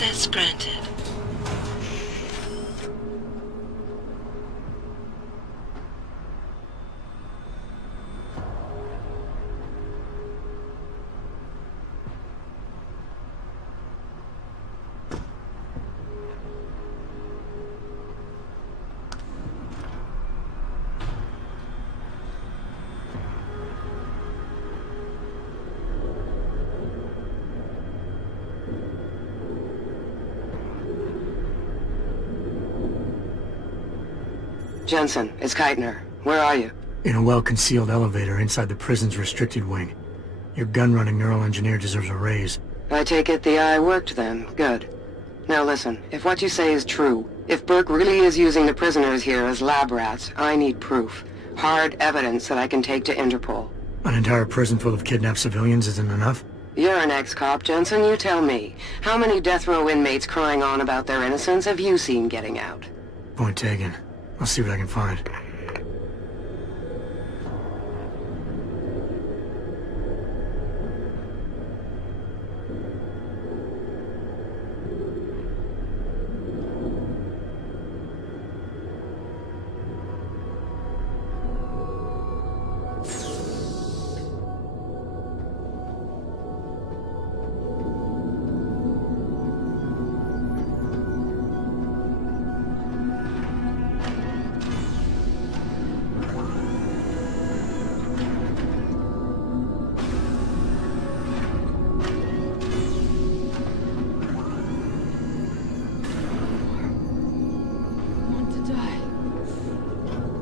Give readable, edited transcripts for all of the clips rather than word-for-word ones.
Access granted. Jensen, it's Keitner. Where are you? In a well-concealed elevator inside the prison's restricted wing. Your gun-running neural engineer deserves a raise. I take it the eye worked then. Good. Now listen, if what you say is true, if Burke really is using the prisoners here as lab rats, I need proof. Hard evidence that I can take to Interpol. An entire prison full of kidnapped civilians isn't enough? You're an ex-cop, Jensen. You tell me. How many death row inmates crying on about their innocence have you seen getting out? Point taken. I'll see what I can find.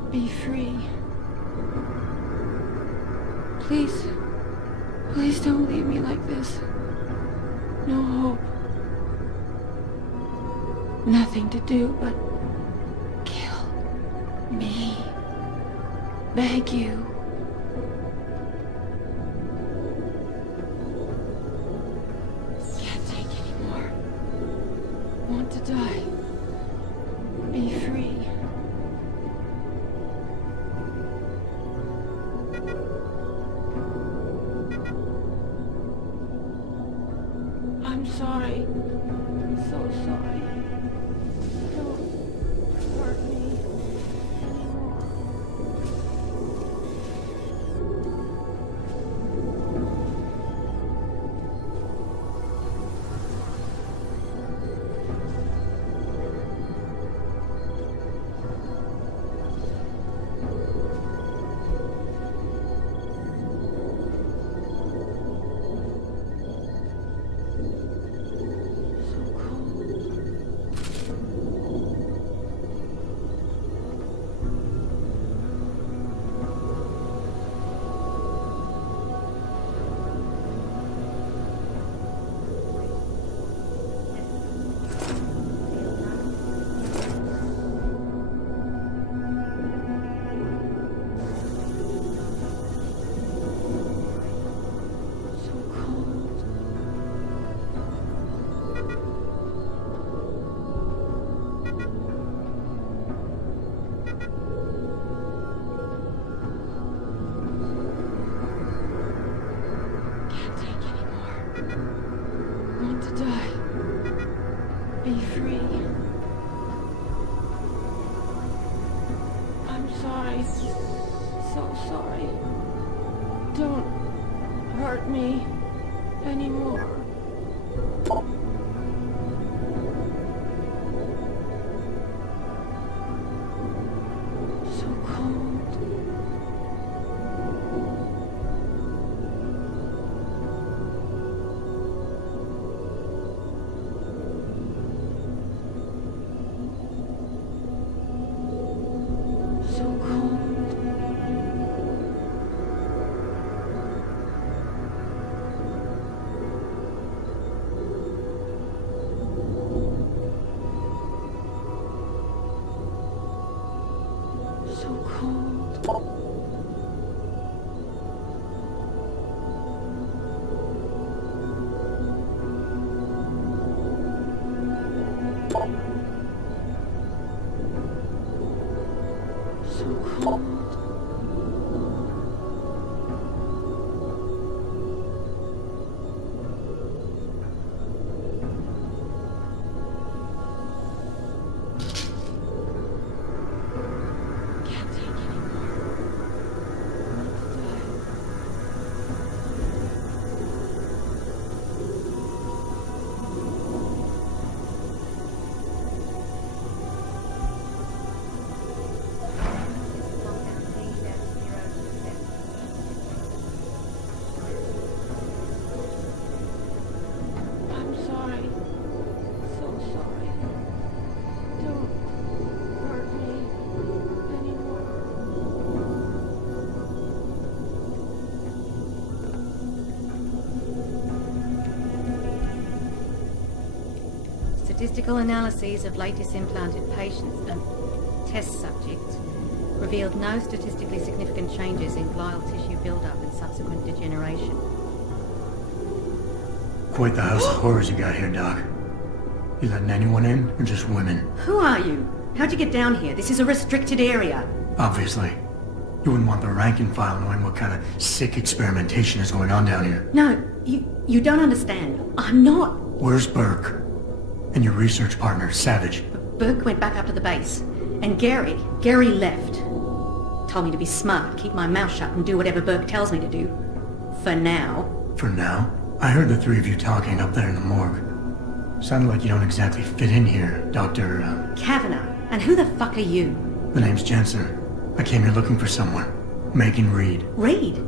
Be free. Please. Please don't leave me like this. No hope. Nothing to do but kill me. Beg you. Can't take anymore. Want to die. Be free. I'm sorry. So sorry. Don't hurt me anymore. Be free. I'm sorry. So sorry. Don't hurt me anymore. So cold. So cold. Statistical analyses of latest implanted patients and test subjects revealed no statistically significant changes in glial tissue buildup and subsequent degeneration. Quite the house of horrors you got here, Doc. You letting anyone in, or just women? Who are you? How'd you get down here? This is a restricted area. Obviously. You wouldn't want the rank and file knowing what kind of sick experimentation is going on down here. No, you don't understand. I'm not. Where's Burke? And your research partner, Savage? Burke went back up to the base. And Gary left. Told me to be smart, keep my mouth shut and do whatever Burke tells me to do. For now. For now? I heard the three of you talking up there in the morgue. Sounded like you don't exactly fit in here, Dr. Kavanagh. And who the fuck are you? The name's Jensen. I came here looking for someone. Megan Reed. Reed?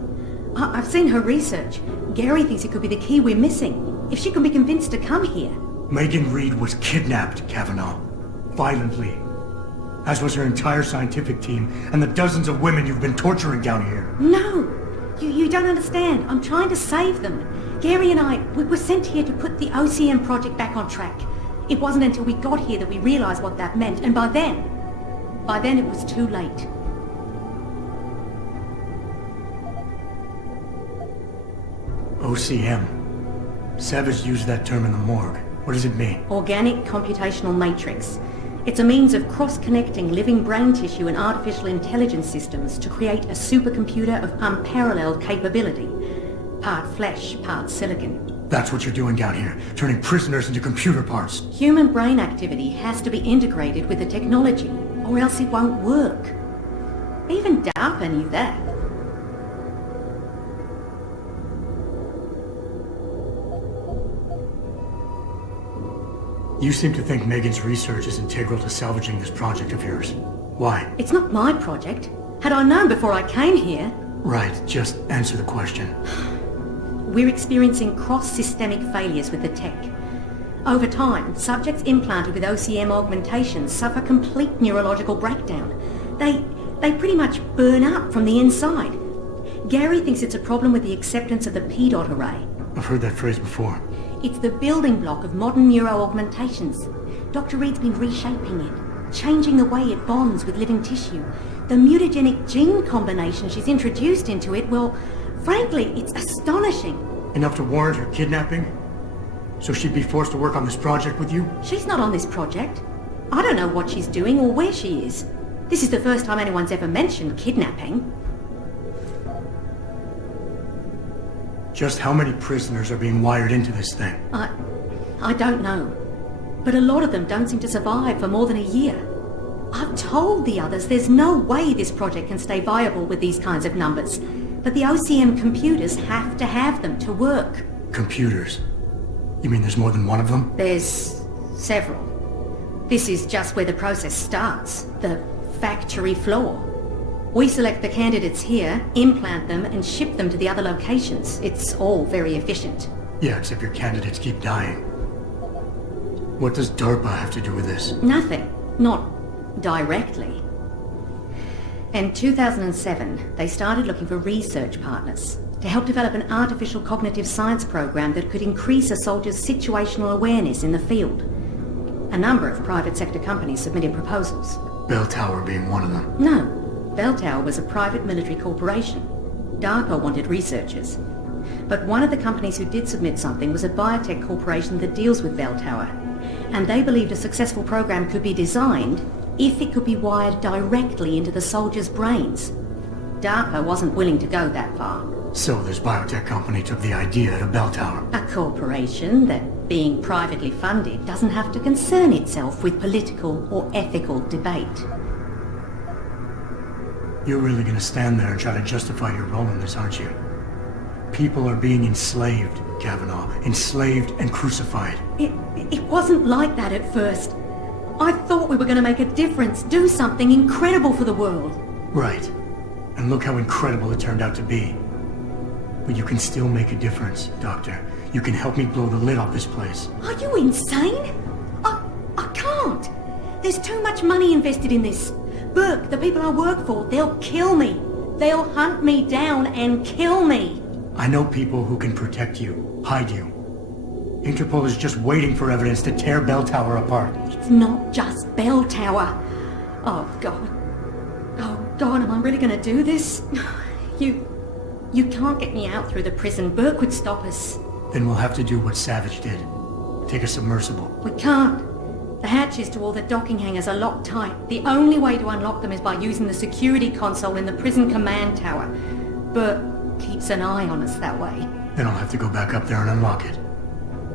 I've seen her research. Gary thinks it could be the key we're missing. If she can be convinced to come here. Megan Reed was kidnapped, Kavanagh. Violently. As was her entire scientific team and the dozens of women you've been torturing down here. No! You don't understand. I'm trying to save them. Gary and we were sent here to put the OCM project back on track. It wasn't until we got here that we realized what that meant, and by then it was too late. OCM. Savage used that term in the morgue. What does it mean? Organic computational matrix. It's a means of cross-connecting living brain tissue and artificial intelligence systems to create a supercomputer of unparalleled capability. Part flesh, part silicon. That's what you're doing down here, turning prisoners into computer parts. Human brain activity has to be integrated with the technology, or else it won't work. Even DARPA knew that. You seem to think Megan's research is integral to salvaging this project of yours. Why? It's not my project. Had I known before I came here... Right, just answer the question. We're experiencing cross-systemic failures with the tech. Over time, subjects implanted with OCM augmentations suffer complete neurological breakdown. They pretty much burn up from the inside. Gary thinks it's a problem with the acceptance of the P-dot array. I've heard that phrase before. It's the building block of modern neuro-augmentations. Dr. Reed's been reshaping it, changing the way it bonds with living tissue. The mutagenic gene combination she's introduced into it, well, frankly, it's astonishing. Enough to warrant her kidnapping? So she'd be forced to work on this project with you? She's not on this project. I don't know what she's doing or where she is. This is the first time anyone's ever mentioned kidnapping. Just how many prisoners are being wired into this thing? I don't know. But a lot of them don't seem to survive for more than a year. I've told the others there's no way this project can stay viable with these kinds of numbers. But the OCM computers have to have them to work. Computers? You mean there's more than one of them? There's several. This is just where the process starts. The factory floor. We select the candidates here, implant them, and ship them to the other locations. It's all very efficient. Yeah, except your candidates keep dying. What does DARPA have to do with this? Nothing. Not directly. In 2007, they started looking for research partners to help develop an artificial cognitive science program that could increase a soldier's situational awareness in the field. A number of private sector companies submitted proposals. Bell Tower being one of them. No. Bell Tower was a private military corporation. DARPA wanted researchers. But one of the companies who did submit something was a biotech corporation that deals with Bell Tower. And they believed a successful program could be designed if it could be wired directly into the soldiers' brains. DARPA wasn't willing to go that far. So this biotech company took the idea to Bell Tower. A corporation that, being privately funded, doesn't have to concern itself with political or ethical debate. You're really gonna stand there and try to justify your role in this, aren't you? People are being enslaved, Kavanagh. Enslaved and crucified. It wasn't like that at first. I thought we were gonna make a difference, do something incredible for the world. Right. And look how incredible it turned out to be. But you can still make a difference, Doctor. You can help me blow the lid off this place. Are you insane? I can't. There's too much money invested in this. Burke, the people I work for, they'll kill me. They'll hunt me down and kill me. I know people who can protect you, hide you. Interpol is just waiting for evidence to tear Bell Tower apart. It's not just Bell Tower. Oh, God. Oh, God, am I really going to do this? You can't get me out through the prison. Burke would stop us. Then we'll have to do what Savage did. Take a submersible. We can't. The hatches to all the docking hangars are locked tight. The only way to unlock them is by using the security console in the prison command tower. Burke keeps an eye on us that way. Then I'll have to go back up there and unlock it.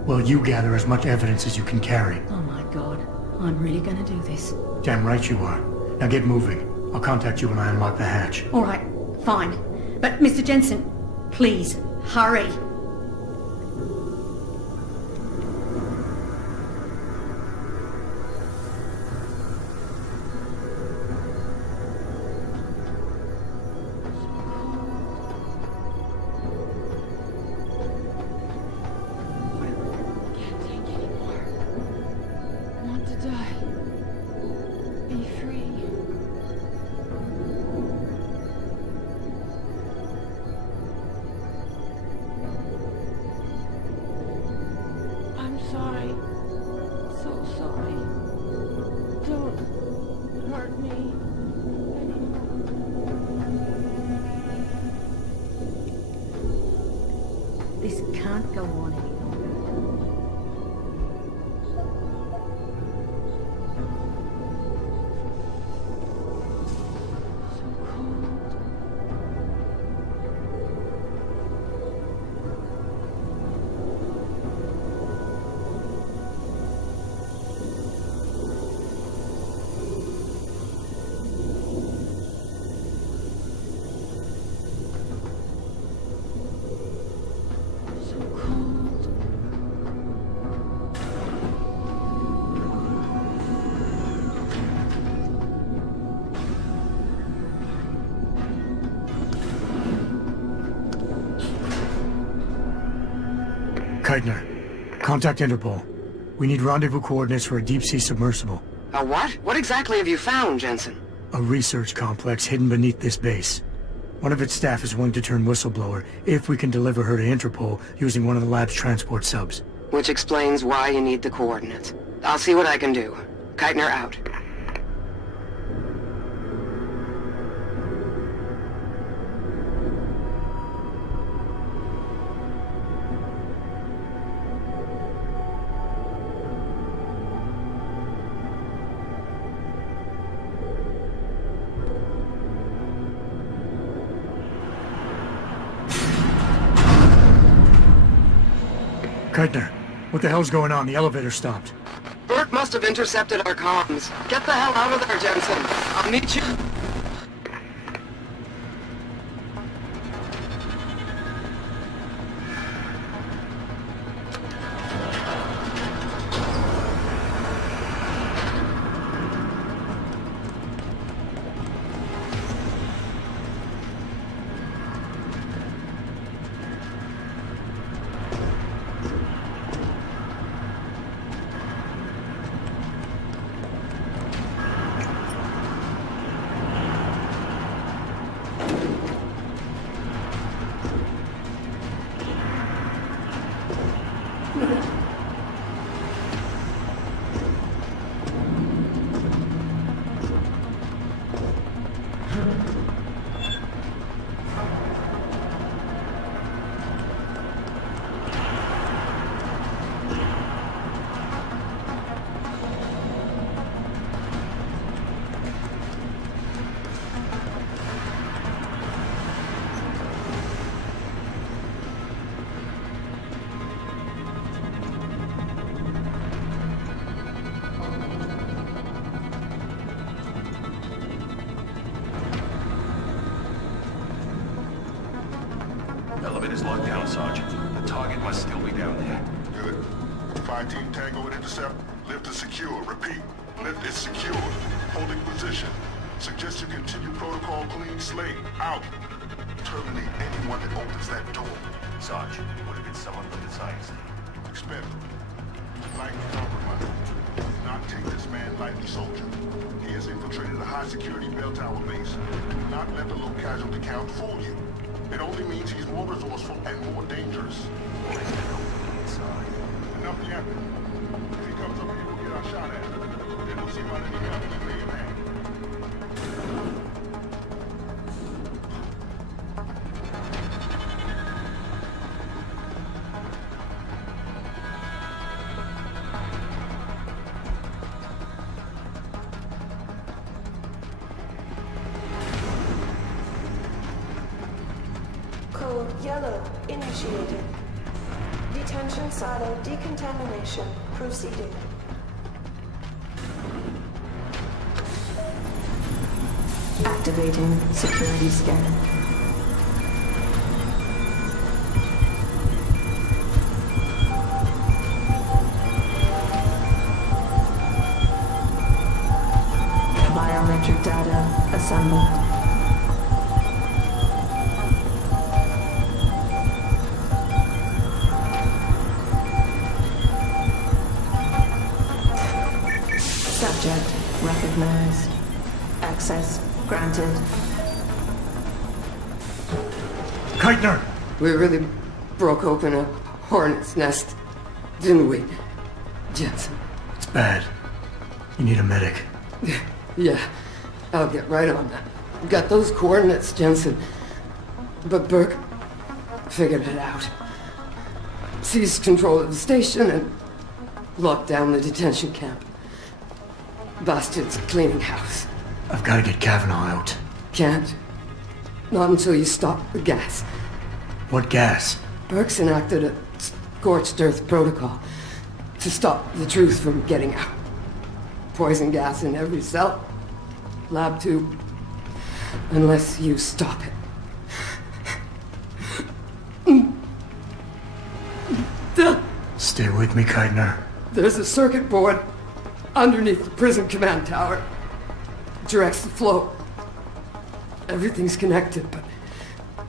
Well, you gather as much evidence as you can carry. Oh my God. I'm really going to do this. Damn right you are. Now get moving. I'll contact you when I unlock the hatch. All right, fine. But Mr. Jensen, please, hurry. This can't go on any longer. So cold. Keitner, contact Interpol. We need rendezvous coordinates for a deep-sea submersible. A what? What exactly have you found, Jensen? A research complex hidden beneath this base. One of its staff is willing to turn whistleblower if we can deliver her to Interpol using one of the lab's transport subs. Which explains why you need the coordinates. I'll see what I can do. Keitner out. Keitner, what the hell's going on? The elevator stopped. Burke must have intercepted our comms. Get the hell out of there, Jensen. I'll meet you. Elevator's locked down, Sergeant. The target must still be down there. Good. 5-Team Tango at intercept. Lift is secure. Repeat. Lift is secure. Holding position. Suggest you continue protocol clean slate. Out. Terminate anyone that opens that door. Sarge, would have been someone from the science team. Expect. Light compromise. Do not take this man lightly, soldier. He has infiltrated a high-security bell tower base. Do not let the low casualty count fool you. It only means he's more resourceful and more dangerous. What is it opening inside? Enough yapping. If he comes up here, we'll get our shot at him. Then we'll see about any help we can lay in hand. Code yellow initiated. Detention silo decontamination proceeding. Activating security scan. Biometric data assembled. Subject recognized. Access granted. Keitner! We really broke open a hornet's nest, didn't we, Jensen? It's bad. You need a medic. Yeah, I'll get right on that. Got those coordinates, Jensen. But Burke figured it out. Seized control of the station and locked down the detention camp. Bastard's cleaning house. I've got to get Kavanaugh out. Can't. Not until you stop the gas. What gas? Burke's enacted a scorched earth protocol to stop the truth from getting out. Poison gas in every cell. Lab tube. Unless you stop it. Stay with me, Keitner. There's a circuit board underneath the prison command tower. Directs the flow. Everything's connected, but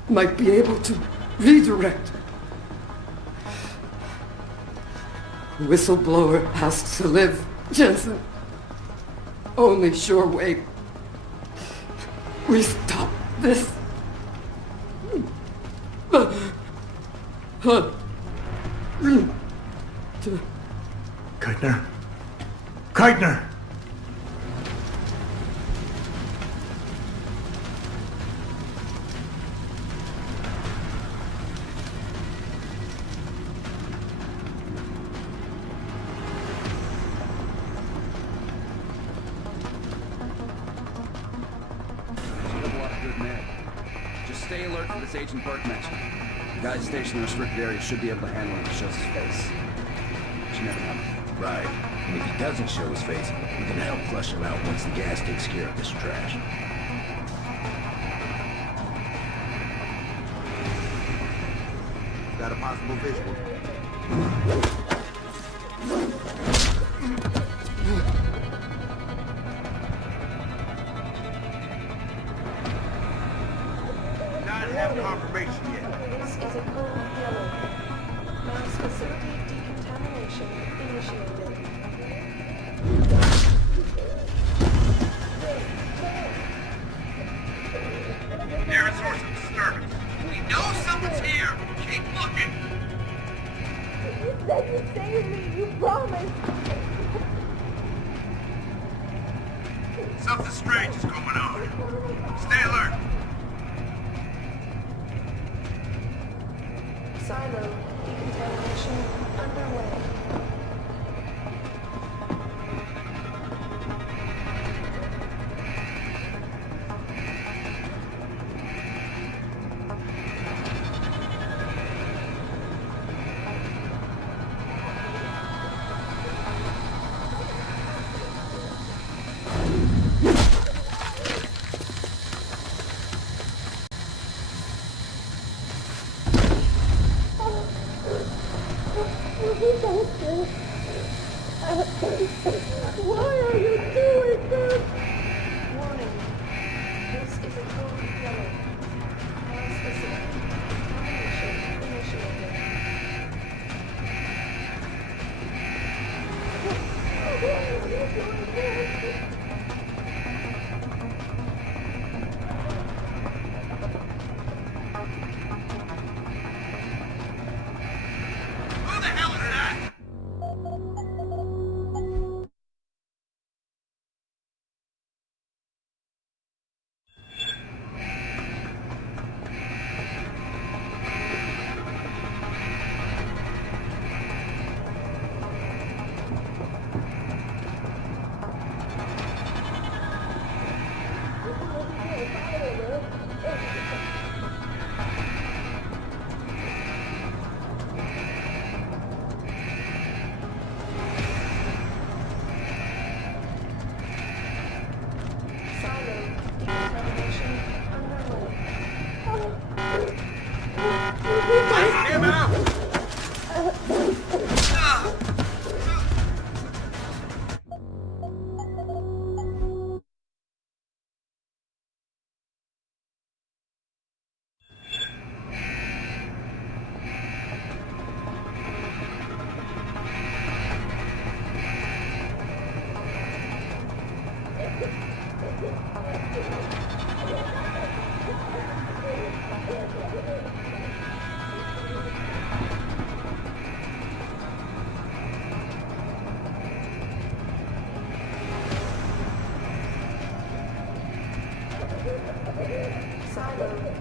might be able to redirect. Whistleblower asks to live, Jensen. Only sure way we stop this. Keitner? Keitner! Just stay alert for this Agent Burke mentioned. The guys stationed in the restricted area should be able to handle it if he shows his face. But you never know. Right. And if he doesn't show his face, we can help flush him out once the gas takes care of this trash. Got a possible visual. Not have confirmation yet. This is a code yellow. Mass facility decontamination initiated. They're a source of disturbance. We know someone's here. Keep looking. You said you'd save me. You promised. Something strange is going on. Stay alert. Silo decontamination underway. Why are you doing this? Warning. This is a code yellow. Mass facility decontamination initiated. Why are you doing this? Who the hell is that?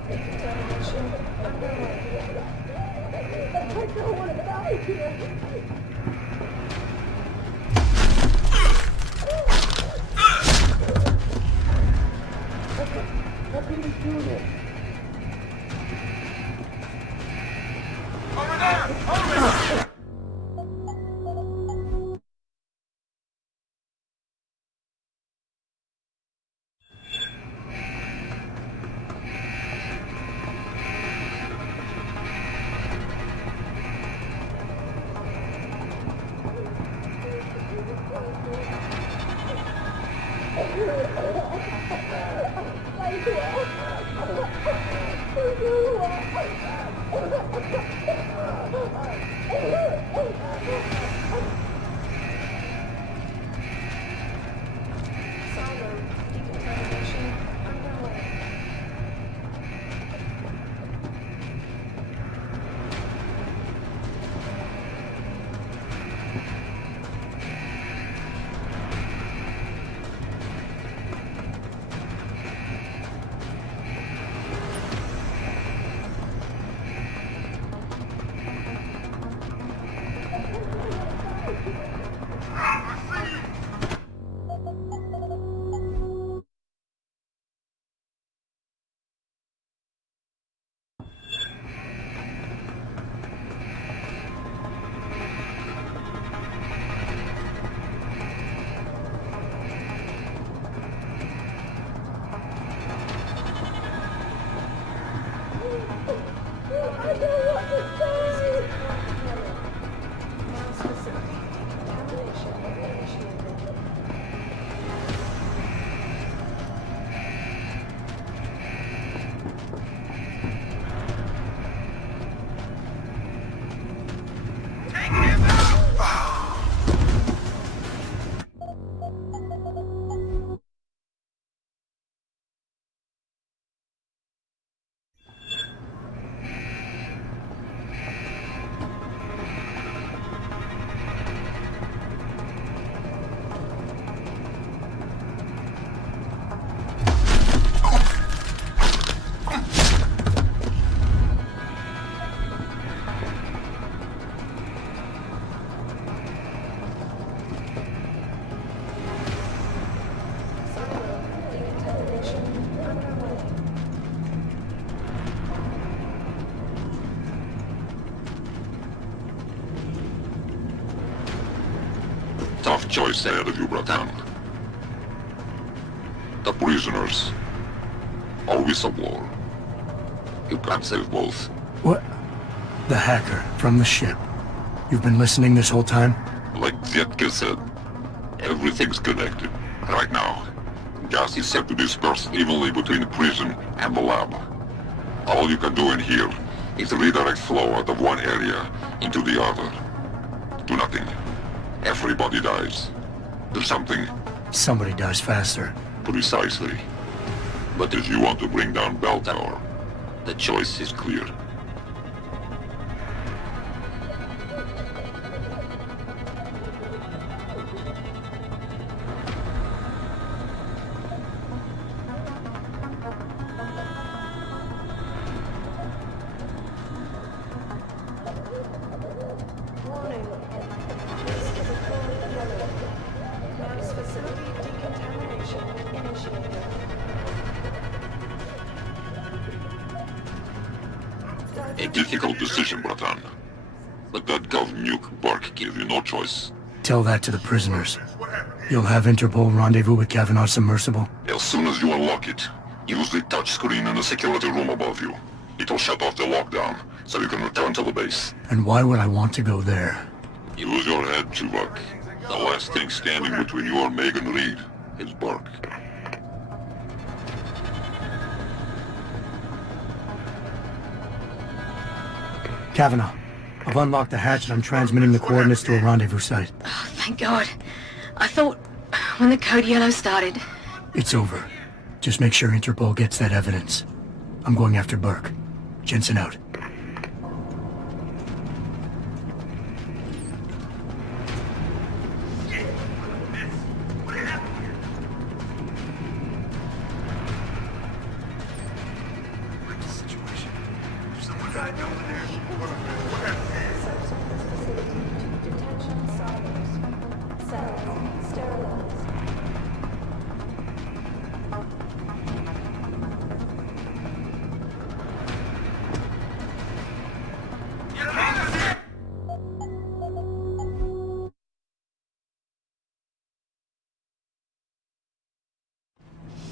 Decontamination underway. Over there! Over there! Silo decontamination underway. Mass facility decontamination initiated. Take him out! Silo decontamination underway. Tough choice ahead of you, Bratan. The prisoners. Or whistleblower. You can't save both. What? The hacker from the ship. You've been listening this whole time? Like Zetka said, everything's connected. Right now, gas is set to disperse evenly between the prison and the lab. All you can do in here is redirect flow out of one area into the other. Do nothing. Everybody dies. Do something. Somebody dies faster. Precisely. But if you want to bring down Bell Tower, the choice is clear. Warning. This is a code yellow. Mass facility decontamination initiated. A difficult decision, Bratan. But that Gov nuke Bark gave you no choice. Tell that to the prisoners. You'll have Interpol rendezvous with Kavanaugh's submersible. As soon as you unlock it, use the touchscreen in the security room above you. It'll shut off the lockdown, so you can return to the base. And why would I want to go there? Use your head, Chuvak. The last thing standing between you and Megan Reed is Bark. Kavanaugh, I've unlocked the hatch and I'm transmitting the coordinates to a rendezvous site. Oh, thank God. I thought when the code yellow started... It's over. Just make sure Interpol gets that evidence. I'm going after Burke. Jensen out. Subsurface facility to detention silos. Cells sterilized.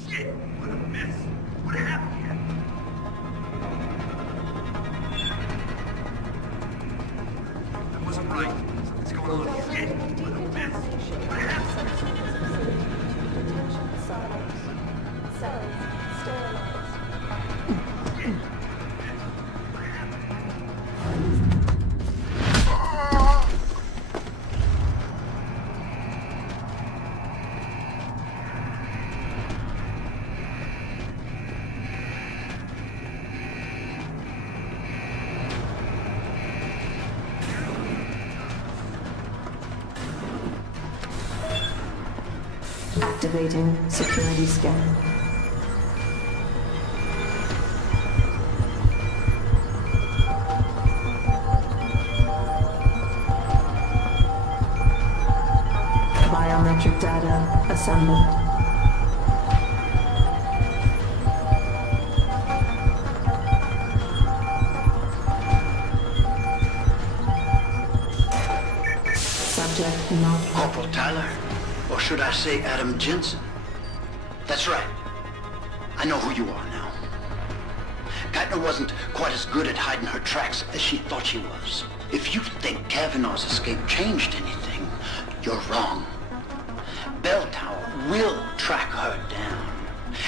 Shit! What a mess! What happened here? That wasn't right. Something's going on here. Shit! What a mess! What happened? Subsurface facility to detention silos. Cells sterilized. Activating security scan. Biometric data assembled. Subject not. Corporal Tyler. Or should I say Adam Jensen? That's right. I know who you are now. Geithner wasn't quite as good at hiding her tracks as she thought she was. If you think Kavanaugh's escape changed anything, you're wrong. Bell Tower will track her down.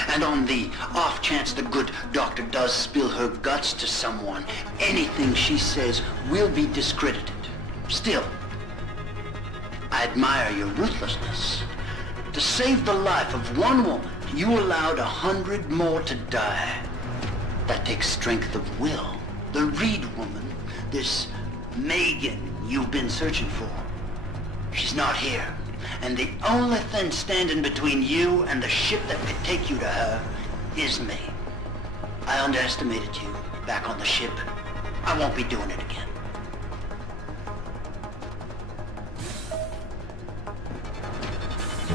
And on the off chance the good doctor does spill her guts to someone, anything she says will be discredited. Still, I admire your ruthlessness. To save the life of one woman, you allowed 100 more to die. That takes strength of will. The Reed woman, this Megan you've been searching for, she's not here. And the only thing standing between you and the ship that could take you to her is me. I underestimated you back on the ship. I won't be doing it again.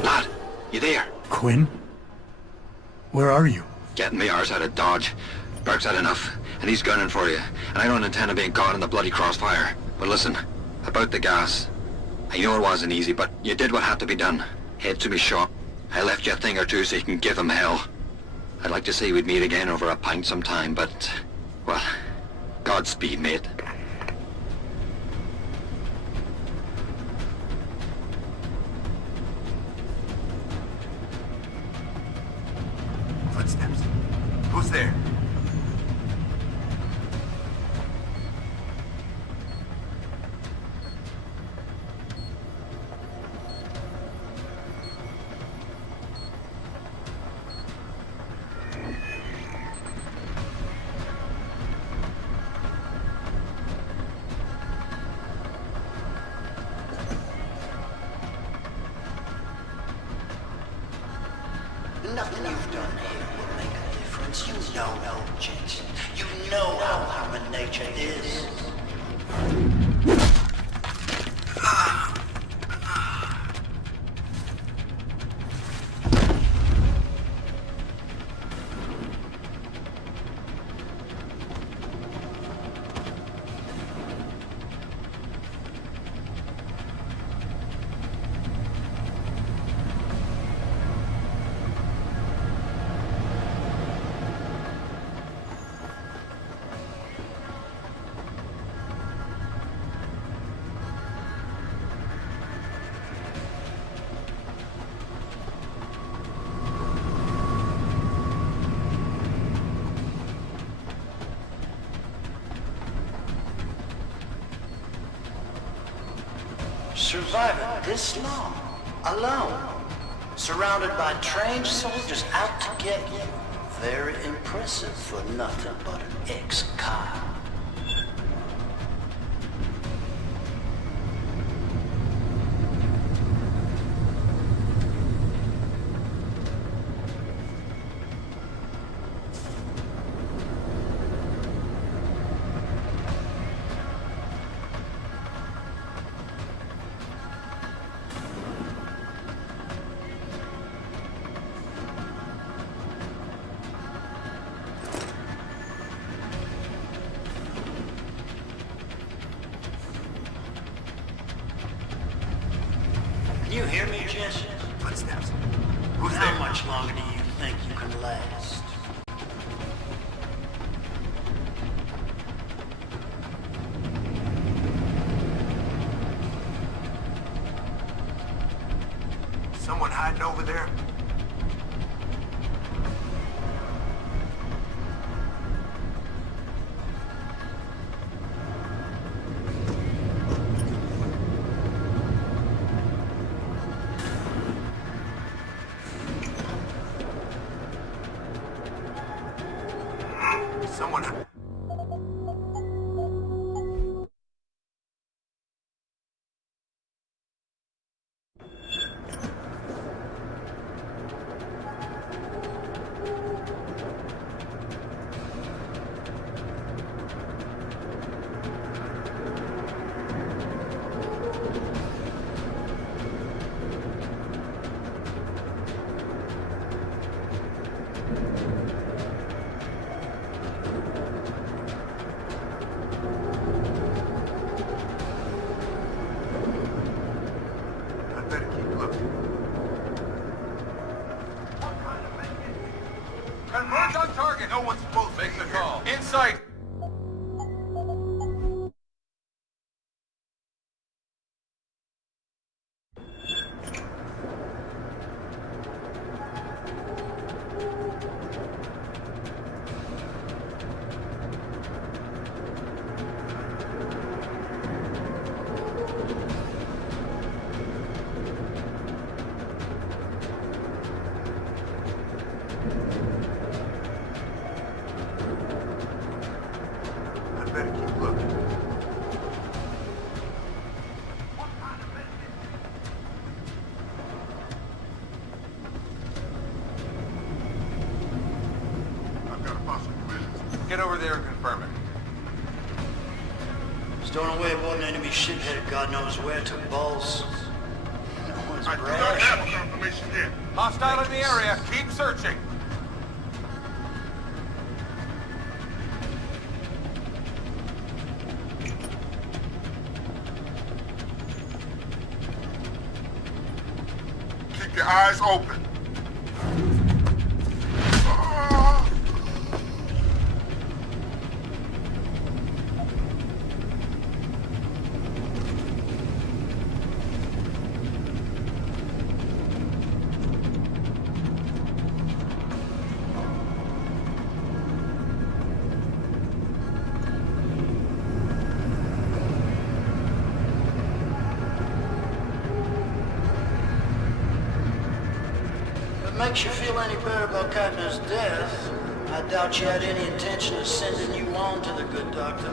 Lad, you there? Quinn? Where are you? Getting me arse out of Dodge. Burke's had enough, and he's gunning for you. And I don't intend on being caught in the bloody crossfire. But listen, about the gas. I know it wasn't easy, but you did what had to be done. Head to me shop. I left you a thing or two so you can give him hell. I'd like to say we'd meet again over a pint sometime, but... well, Godspeed, mate. Footsteps. Who's there? Nothing you've done here will make a difference. You know, Jensen. You know how human nature is. Surviving this long, alone, surrounded by trained soldiers out to get you. Very impressive for nothing but an ex-cop. you hear me, Jensen? Footsteps. Who's How there? much longer do you think you can last? Someone hiding over there? Someone... I better keep looking. Converge on target! No one's supposed to make the call. In sight! I better keep looking. I've got a possible vision. Get over there and confirm it. Stowing away aboard an enemy ship headed God knows where to balls. No one's I do not brash. have a confirmation yet. Hostile in the area. Keep searching. Keep your eyes open. If it makes you feel any better about Katna's death, I doubt she had any intention of sending you on to the good doctor.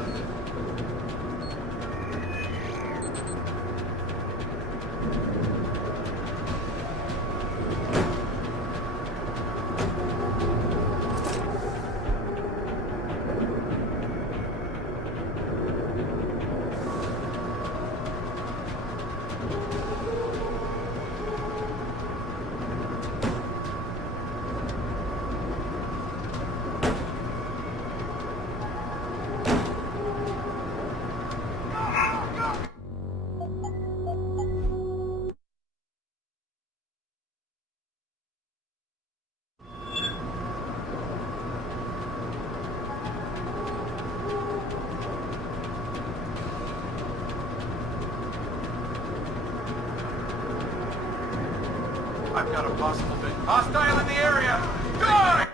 I've got a possible bit. Hostile in the area! Die!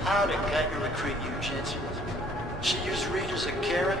How did Katna recruit you, Jensen? She used Reed as a carrot?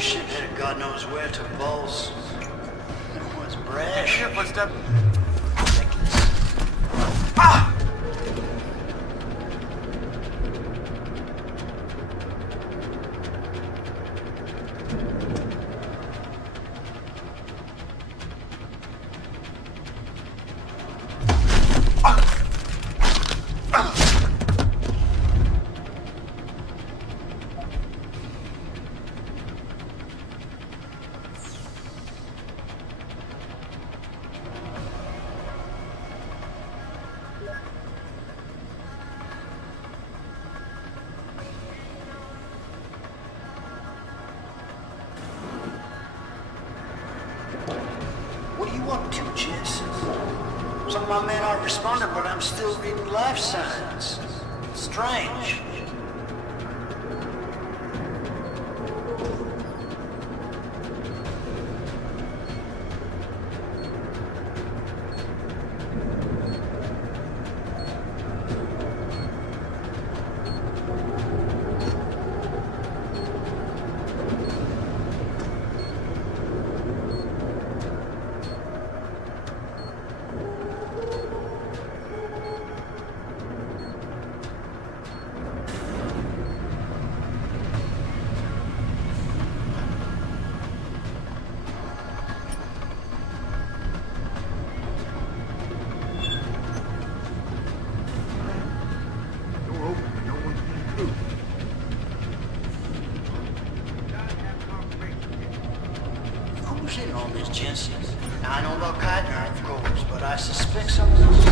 shit-headed God knows where to balls. It was brash. Here, footstep. What are you up to, Jensen? Some of my men aren't responding, but I'm still reading life signs. Strange. Who's in on this, Jensen? Now, I know about Keitner, of course, but I suspect someone else.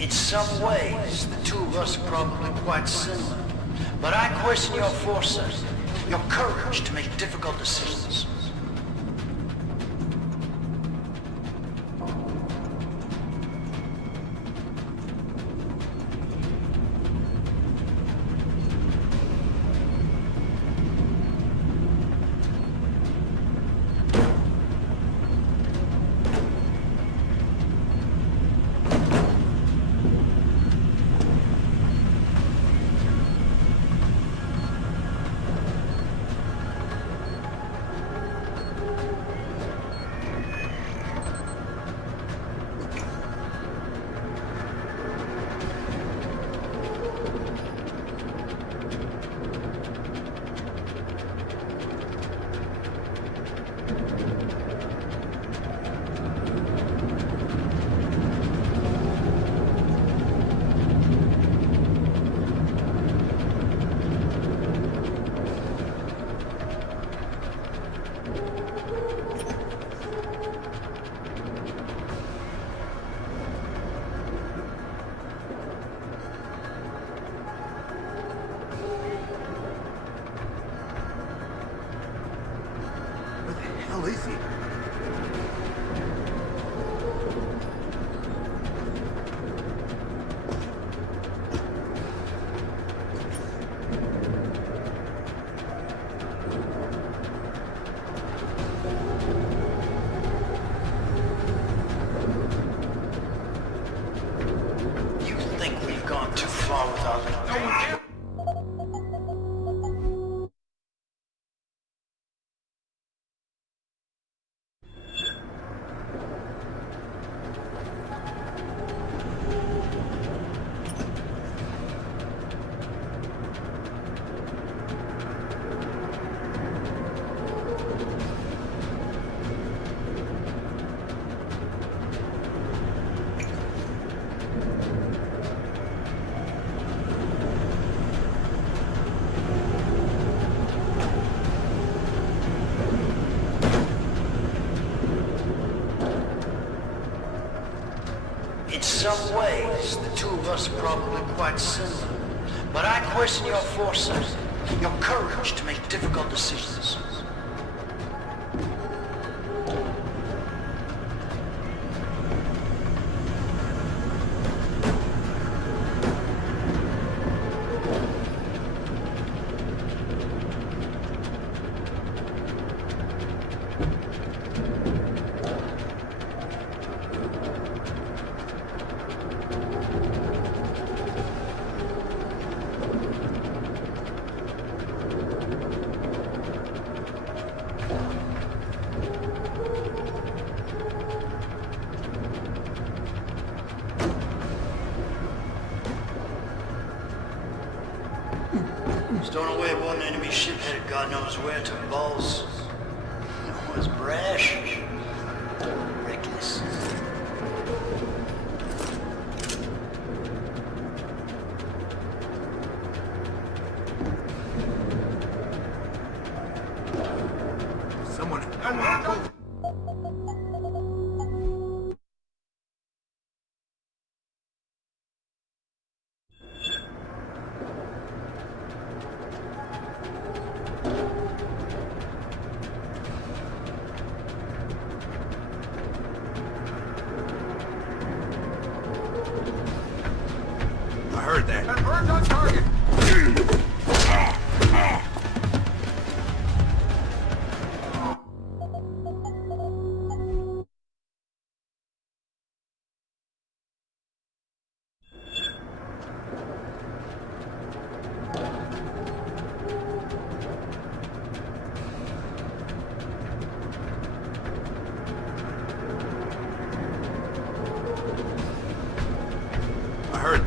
In some ways, the two of us are probably quite similar. But I question your foresight, your courage to make difficult decisions. hell is he? You think we've gone too far without letting In some ways, the two of us are probably quite similar. But I question your foresight, your courage to make difficult decisions. Stowing away one enemy ship headed God knows where to balls. It was brash, reckless. Someone... I heard that. That bird's on target! I heard.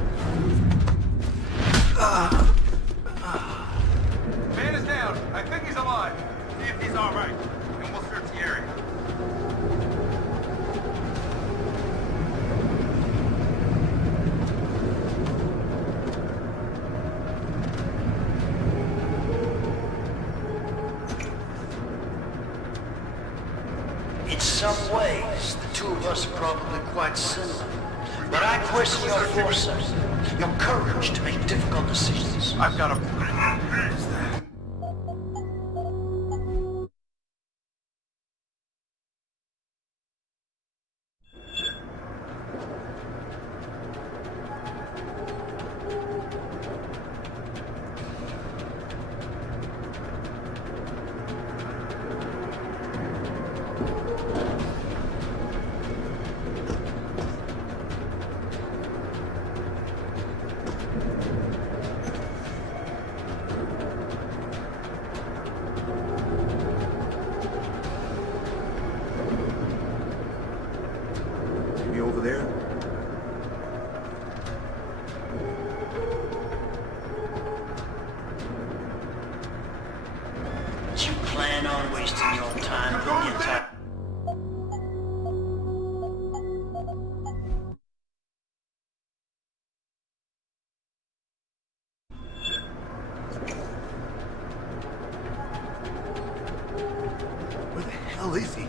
Man is down. I think he's alive. See if he's all right, and we'll search the area. In some ways, the two of us are probably quite similar. But I question your foresight, your courage to make difficult decisions. I've got a... What is that? Maybe over there? Do you plan on wasting your time with the entire... Where the hell is he?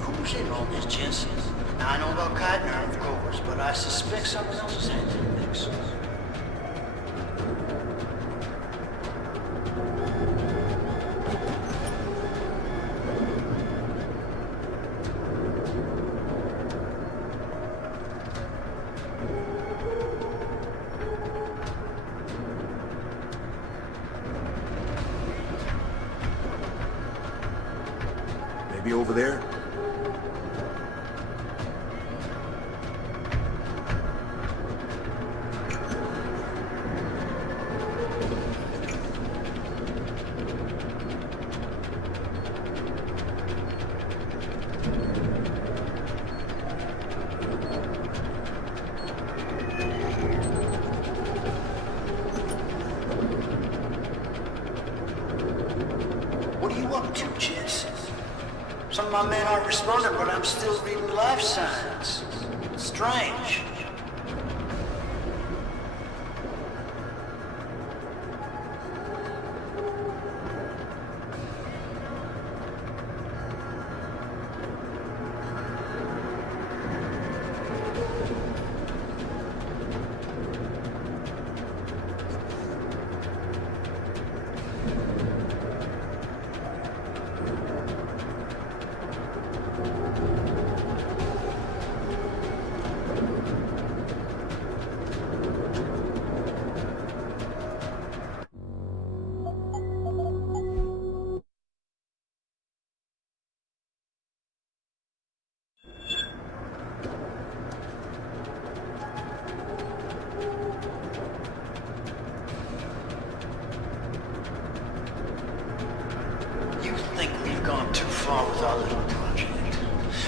Who's in on this, Jensen? Now, I know about Keitner, of course, but I suspect someone else is hand in the mix. Maybe over there? What are you up to, Jensen? Some of my men aren't responding, but I'm still reading life signs. Strange. gone too far with our little project.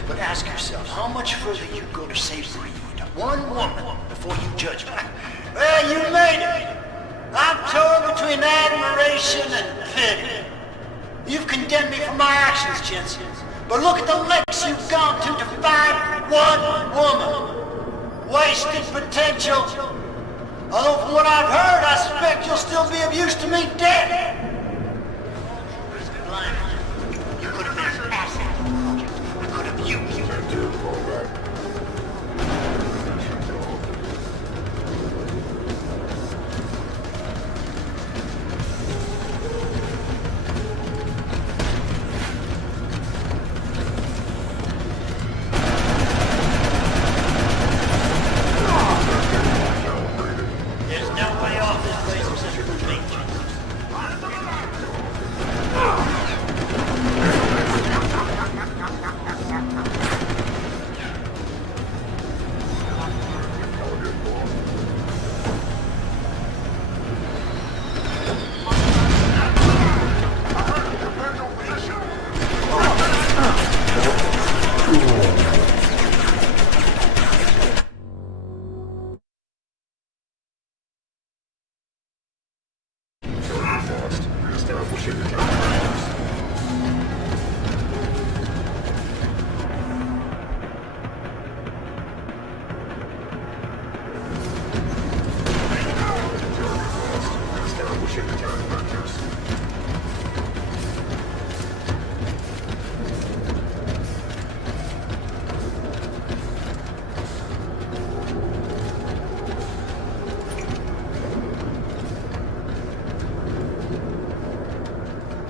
But ask yourself, how much further you go to save Reed? One woman before you judge me. Well, you made it. I'm torn between admiration and pity. You've condemned me for my actions, Jensen. But look at the lengths you've gone to find one woman. Wasted potential. Although from what I've heard, I suspect you'll still be of use to me dead. You could have been an asset to the project. I could have used you.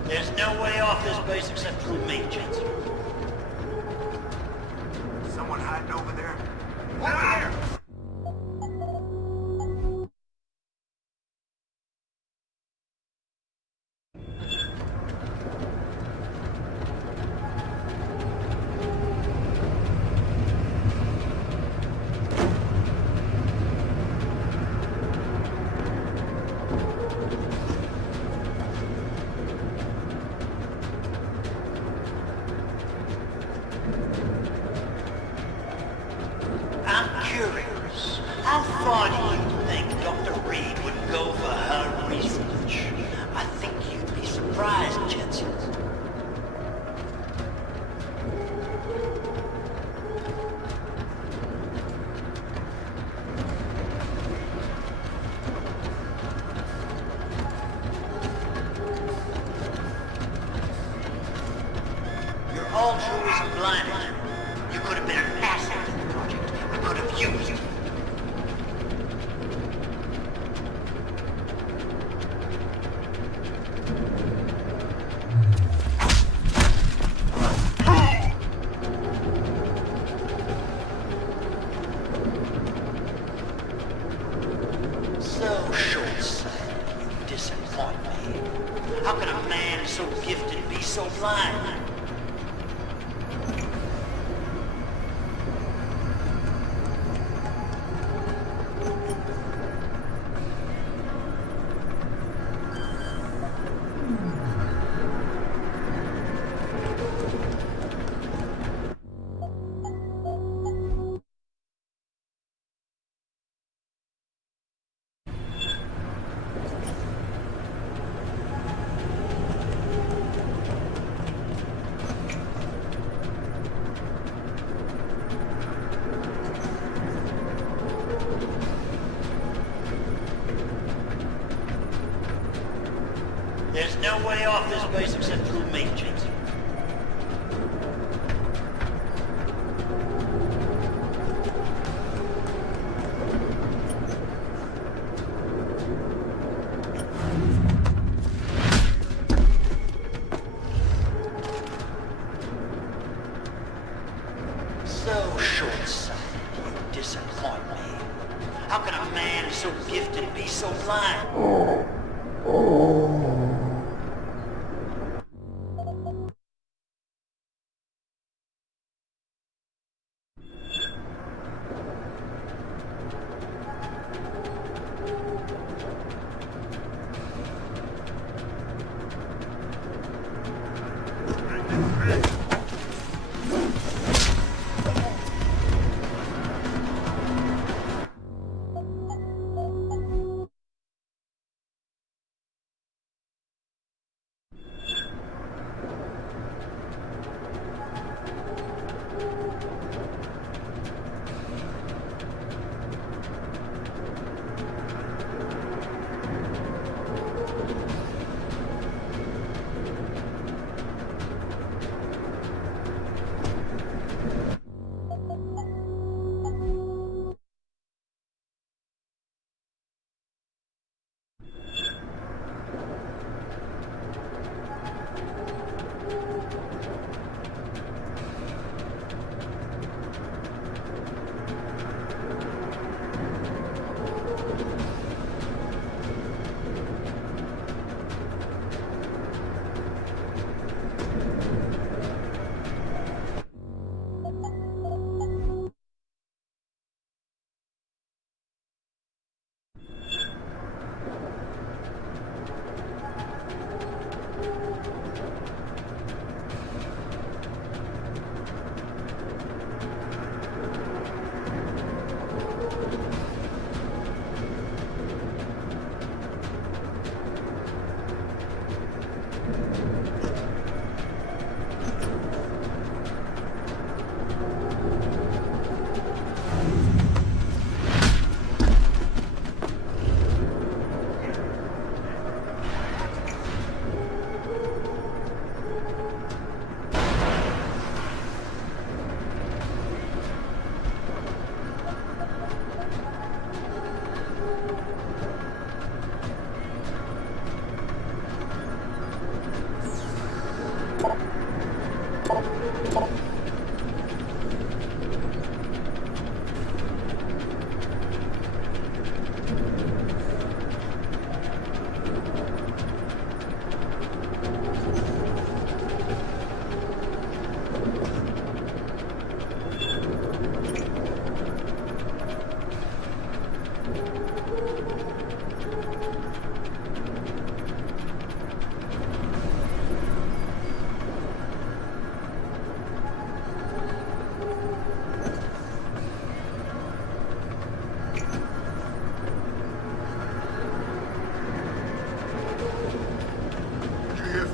There's no way off this base except through me, Jensen. Someone hiding over there? Over there! How far do you think Dr. Reed would go for her research? I think you'd be surprised, Jensen. Your altruism blinded you. You could have been an asset to the project. I could have used you. So short-sighted, you disappoint me. How can a man so gifted be so blind? There's no way off this base except through me, Jensen. So short-sighted, you disappoint me. How can a man so gifted be so blind?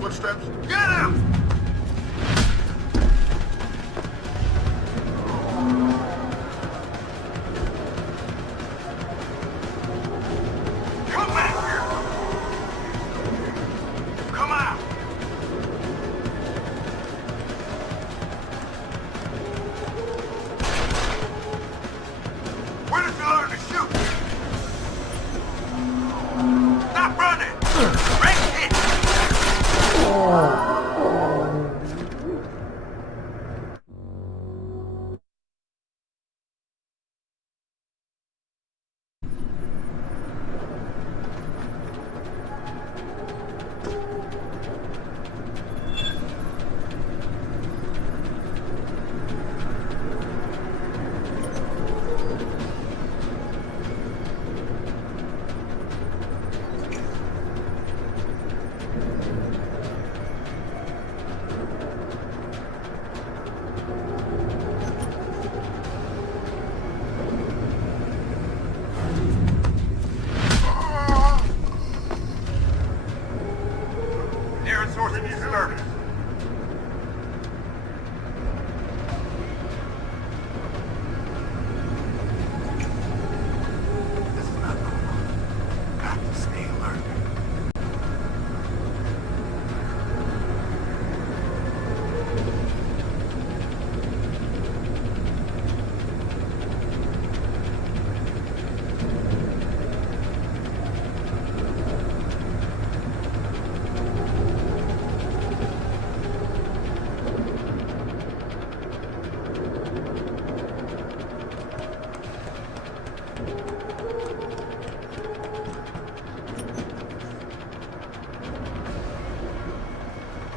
Footsteps? Get him! Come back here! Come out! Where did you learn to shoot? Stop running! Right hit! Nearest source of disturbance. This is not normal. Got to stay alert.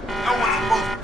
No one's moving.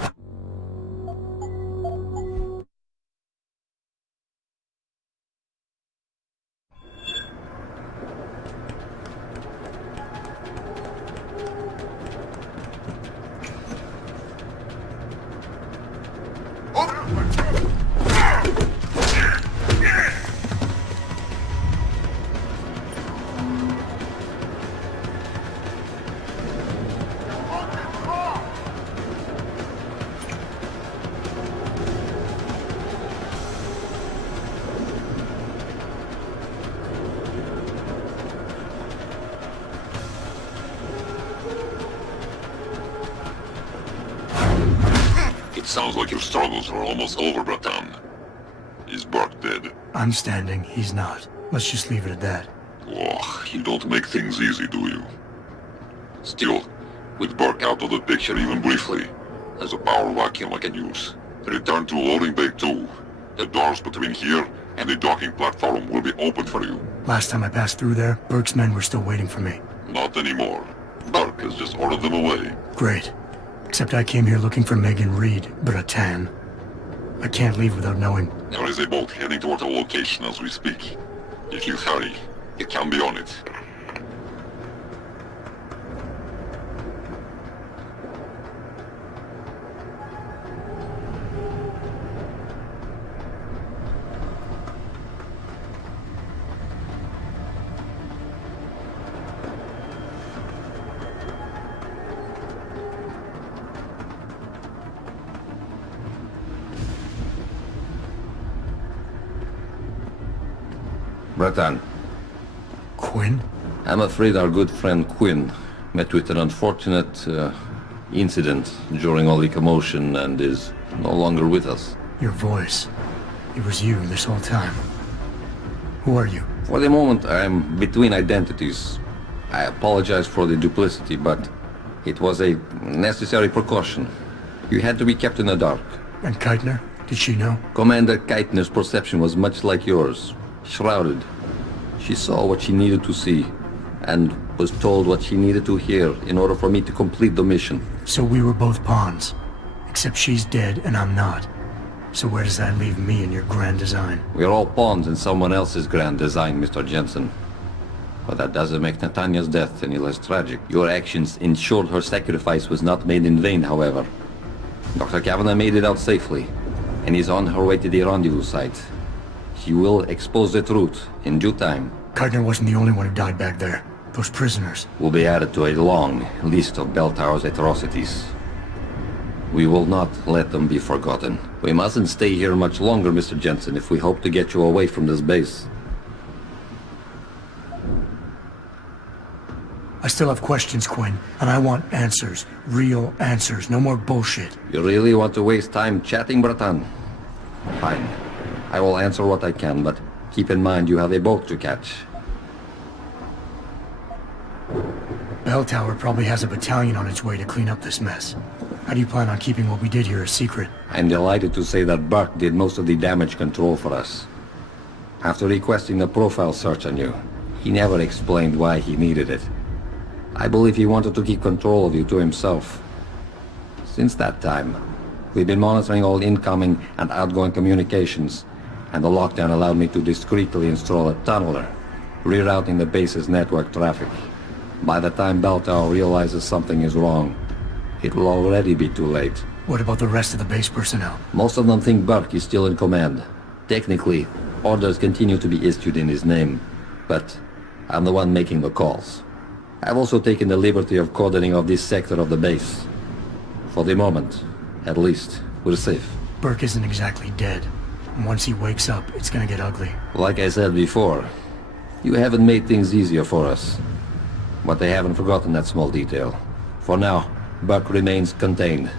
It sounds like your struggles are almost over, Bratan. Is Burke dead? I'm standing, he's not. Let's just leave it at that. Oh, you don't make things easy, do you? Still, with Burke out of the picture even briefly, there's a power vacuum I can use. Return to loading bay 2. The doors between here and the docking platform will be open for you. Last time I passed through there, Burke's men were still waiting for me. Not anymore. Burke has just ordered them away. Great. Except I came here looking for Megan Reed, Bratan. I can't leave without knowing. There is a boat heading toward our location as we speak. If you hurry, you can be on it. Bratan. Quinn? I'm afraid our good friend Quinn met with an unfortunate incident during all the commotion and is no longer with us. Your voice. It was you this whole time. Who are you? For the moment, I'm between identities. I apologize for the duplicity, but it was a necessary precaution. You had to be kept in the dark. And Keitner? Did she know? Commander Keitner's perception was much like yours. Shrouded. She saw what she needed to see, and was told what she needed to hear in order for me to complete the mission. So we were both pawns. Except she's dead and I'm not. So where does that leave me in your grand design? We're all pawns in someone else's grand design, Mr. Jensen. But that doesn't make Natanya's death any less tragic. Your actions ensured her sacrifice was not made in vain, however. Dr. Kavanagh made it out safely, and is on her way to the rendezvous site. She will expose the truth in due time. Keitner wasn't the only one who died back there. Those prisoners will be added to a long list of Bell Tower's atrocities. We will not let them be forgotten. We mustn't stay here much longer, Mr. Jensen, if we hope to get you away from this base. I still have questions, Quinn, and I want answers. Real answers, no more bullshit. You really want to waste time chatting, Bratan? Fine. I will answer what I can, but keep in mind you have a boat to catch. Bell Tower probably has a battalion on its way to clean up this mess. How do you plan on keeping what we did here a secret? I'm delighted to say that Burke did most of the damage control for us. After requesting a profile search on you, he never explained why he needed it. I believe he wanted to keep control of you to himself. Since that time, we've been monitoring all incoming and outgoing communications, and the lockdown allowed me to discreetly install a tunneler, rerouting the base's network traffic. By the time Bell Tower realizes something is wrong, it will already be too late. What about the rest of the base personnel? Most of them think Burke is still in command. Technically, orders continue to be issued in his name, but I'm the one making the calls. I've also taken the liberty of cordoning off this sector of the base. For the moment, at least, we're safe. Burke isn't exactly dead. And once he wakes up, it's gonna get ugly. Like I said before, you haven't made things easier for us. But they haven't forgotten that small detail. For now, Burke remains contained.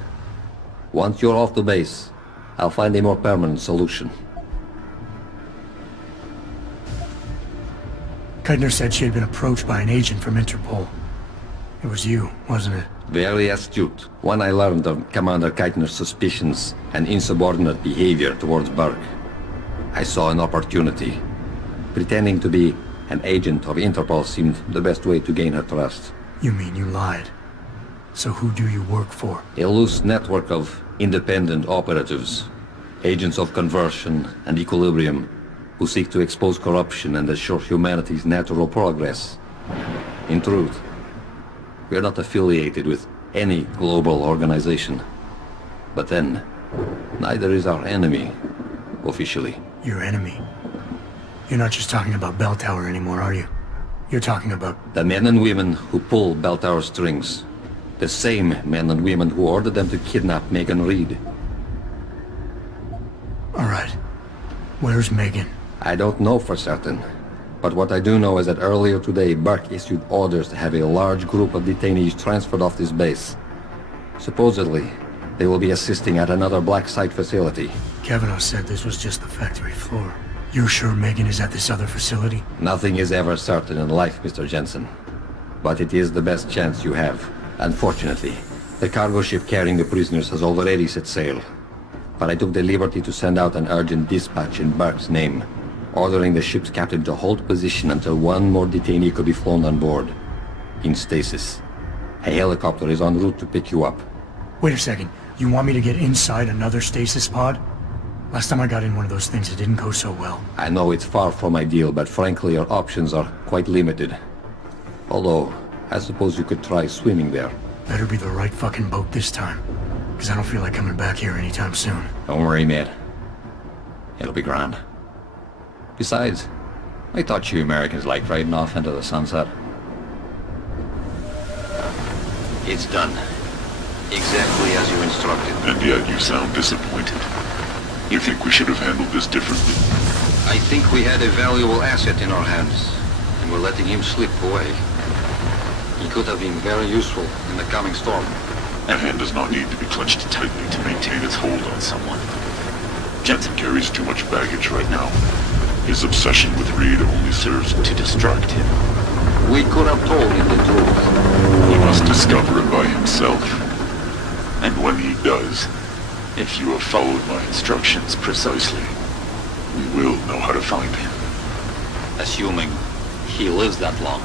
Once you're off the base, I'll find a more permanent solution. Keitner said she had been approached by an agent from Interpol. It was you, wasn't it? Very astute. When I learned of Commander Keitner's suspicions and insubordinate behavior towards Burke, I saw an opportunity. Pretending to be an agent of Interpol seemed the best way to gain her trust. You mean you lied? So who do you work for? A loose network of independent operatives, agents of conversion and equilibrium, who seek to expose corruption and assure humanity's natural progress. In truth, we are not affiliated with any global organization. But then, neither is our enemy, officially. Your enemy? You're not just talking about Bell Tower anymore, are you? You're talking about... the men and women who pull Bell Tower strings. The same men and women who ordered them to kidnap Megan Reed. All right. Where's Megan? I don't know for certain. But what I do know is that earlier today, Burke issued orders to have a large group of detainees transferred off this base. Supposedly, they will be assisting at another black site facility. Kavanagh said this was just the factory floor. You're sure Megan is at this other facility? Nothing is ever certain in life, Mr. Jensen. But it is the best chance you have. Unfortunately, the cargo ship carrying the prisoners has already set sail. But I took the liberty to send out an urgent dispatch in Burke's name, ordering the ship's captain to hold position until one more detainee could be flown on board. In stasis. A helicopter is en route to pick you up. Wait a second. You want me to get inside another stasis pod? Last time I got in one of those things, it didn't go so well. I know it's far from ideal, but frankly, your options are quite limited. Although, I suppose you could try swimming there. Better be the right fucking boat this time. Because I don't feel like coming back here anytime soon. Don't worry, mate. It'll be grand. Besides, I thought you Americans liked riding off into the sunset. It's done. Exactly as you instructed. And yet you sound disappointed. You think we should have handled this differently? I think we had a valuable asset in our hands, and we're letting him slip away. He could have been very useful in the coming storm. A hand does not need to be clenched tightly to maintain its hold on someone. Jensen carries too much baggage right now. His obsession with Reed only serves to distract him. We could have told him the truth. He must discover it by himself. And when he does, if you have followed my instructions precisely, we will know how to find him. Assuming he lives that long.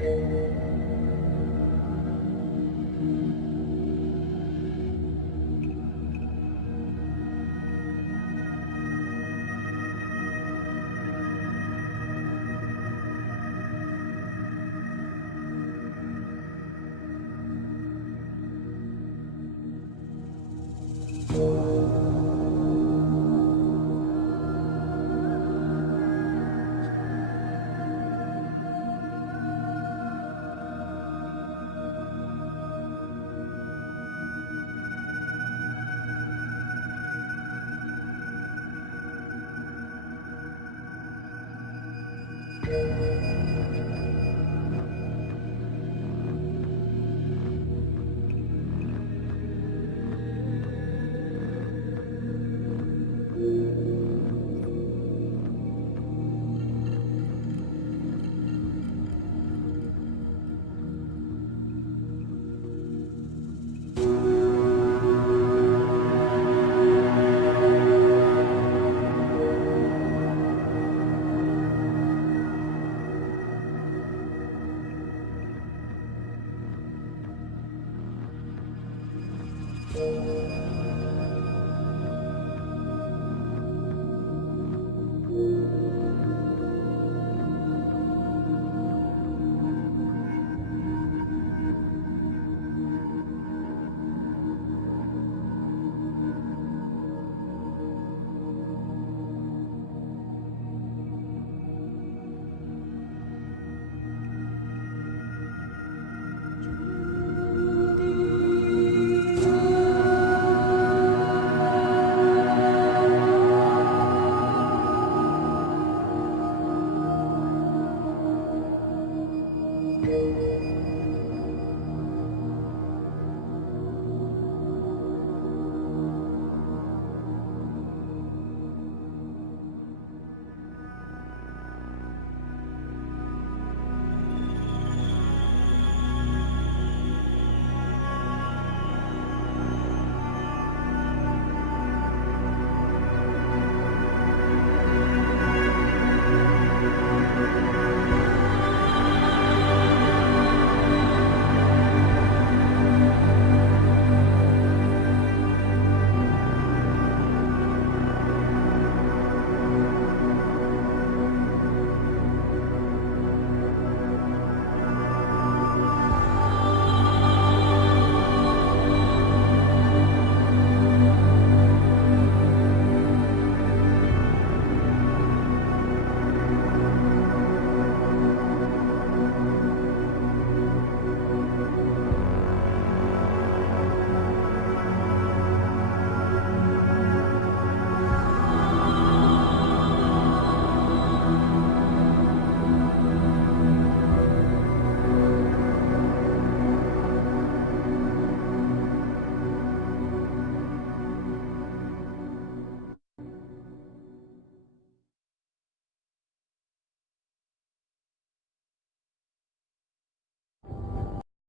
you